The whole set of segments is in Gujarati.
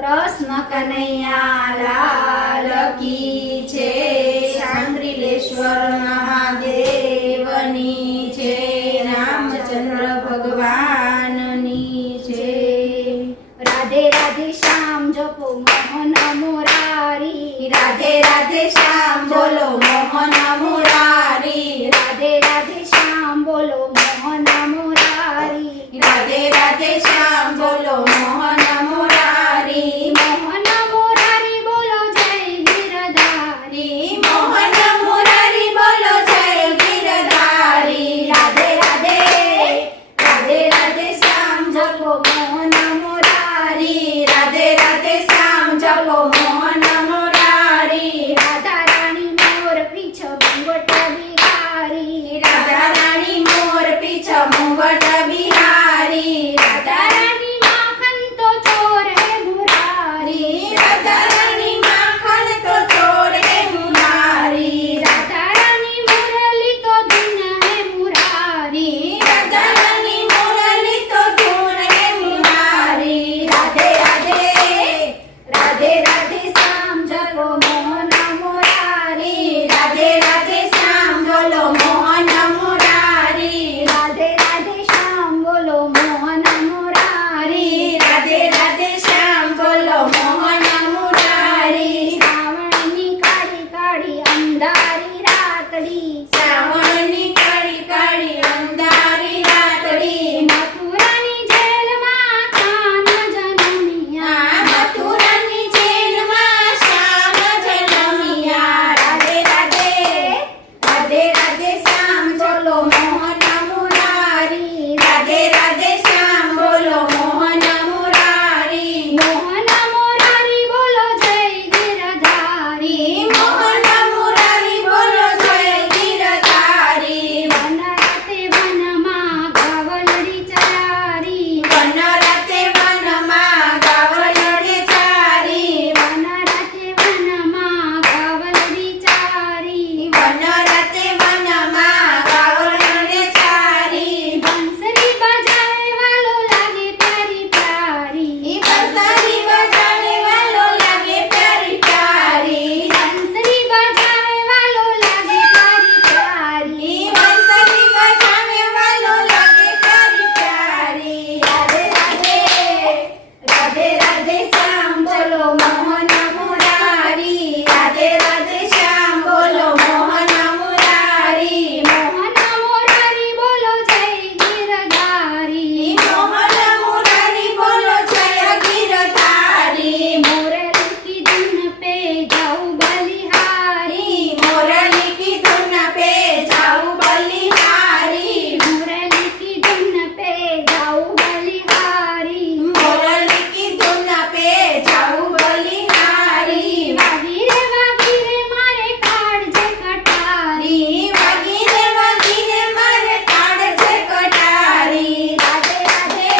કૃષ્ણ કનૈયા લાલ કી છે, સાંદ્રીલેશ્વર મહાદેવની છે, રામચંદ્ર ભગવાનની છે। રાધે રાધે શ્યામ જપો મોહન મુરારી, રાધે રાધે શ્યામ બોલો મોહન મુરારી, રાધે રાધે શ્યામ બોલો મોહન મુરારી, રાધે રાધે શ્યામ બોલો મોહન મુરારી, મોહન મુરારી બોલો જય ગિરધારી, મોહન મુરારી બોલો જય ગિરધારી, રાધે રાધે રાધે રાધે શ્યામ જપો મોહન મુરારી, રાધે રાધે શ્યામ જપો મોહન મુરારી, રાધા રાણી મોર પીછ મુંગટ બિહારી, રાધા રાણી મોર પીછ મુંગટ બિહારી, રાધા રાણી માખન તો ચોર હે મુરારી, રાધા રાણી માખન તો ચોર હે મુરારી, રાધા રાણી મુરલી તો ધૂન હે મુરારી, રાધા રાણી મુરલી તો ધૂન હે મુરારી, રાધે રાધે રાધે રાધે શ્યામ જપો મોહન મુરારી, રાધે રાધે શ્યામ બોલો મોહન મુરારી, રાધે રાધે શ્યામ બોલો મોહન મુરારી, રાધે રાધે શ્યામ બોલો મોહન મુરારી, શ્રાવણની કાળી કાળી અંધારી રાતડી, શ્રાવણની કાળી કાળી અંધારી રાતડી, મથુરાની જેલમાં કાન જનમિયા, મથુરાની જેલમાં શ્યામ જનમિયા, રાધે રાધે રાધે રાધે શ્યામ બોલો મોહન મુરારી, રાધે રાધે શ્યામ બોલો મોહન મુરારી, મોહન મુરારી બોલો જય ગિરધારી, મોહન મુરારી બોલો જય ગિરધારી, વન રાતે વનમાં ગાવલડી ચારી, વન રાતે વનમાં ગાવલડી ચારી, વન રાતે વનમાં ગાવલડી ચારી, વન રાતે વનમાં ગાવલડી ચારી, બંસરી બજાવે વાલો લાગે પ્યારી પ્યારી, બંસરી બજાવે વાલો લાગે પ્યારી પ્યારી, બંસરી બજાવે વાલો લાગે પ્યારી પ્યારી, બંસરી બજાવે વાલો લાગે પ્યારી પ્યારી, રાધે રાધે રાધે રાધે શ્યામ બોલો મોહન મુરારી, રાધે રાધે શ્યામ બોલો મોહન મુરારી, મોહન મુરારી બોલો જય ગિરધારી, મોહન મુરારી બોલો જય ગિરધારી, મોરલી કી ધૂન पे जाऊं बलिहारी, मोरली की धुन पे जाऊं बलिहारी, मोरली की धुन पे जाऊं बलिहारी, मोरली की धुन पे जाऊं बलिहारी, वागी रे मारे काढजे कटारी, वागी रे मारे काढजे कटारी, राधे राधे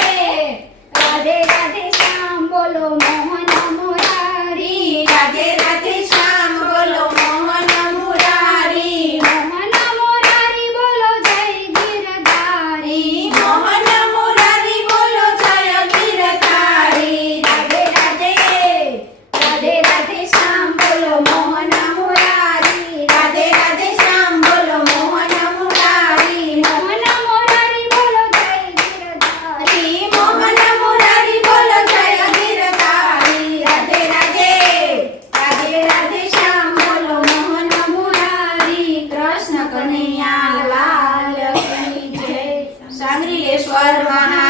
राधे राधे श्याम बोलो मोहन मुरारी, राधे राधे श्याम बोलो मोहन मुरारी, मोहन मुरारी बोलो जय गिरधारी, मोहन मुरारी बोलो जय गिरधारी, राधे राधे राधे राधे श्याम बोलो मोहन मुरारी, राधे राधे श्याम बोलो मोहन मुरारी, मोहन मुरारी बोलो जय गिरधारी, मोहन मुरारी बोलो जय गिरधारी, राधे राधे राधे राधे श्याम बोलो मोहन मुरारी, कृष्ण कन्हैया लाल की जय, सान्द्रीलेश्वर महा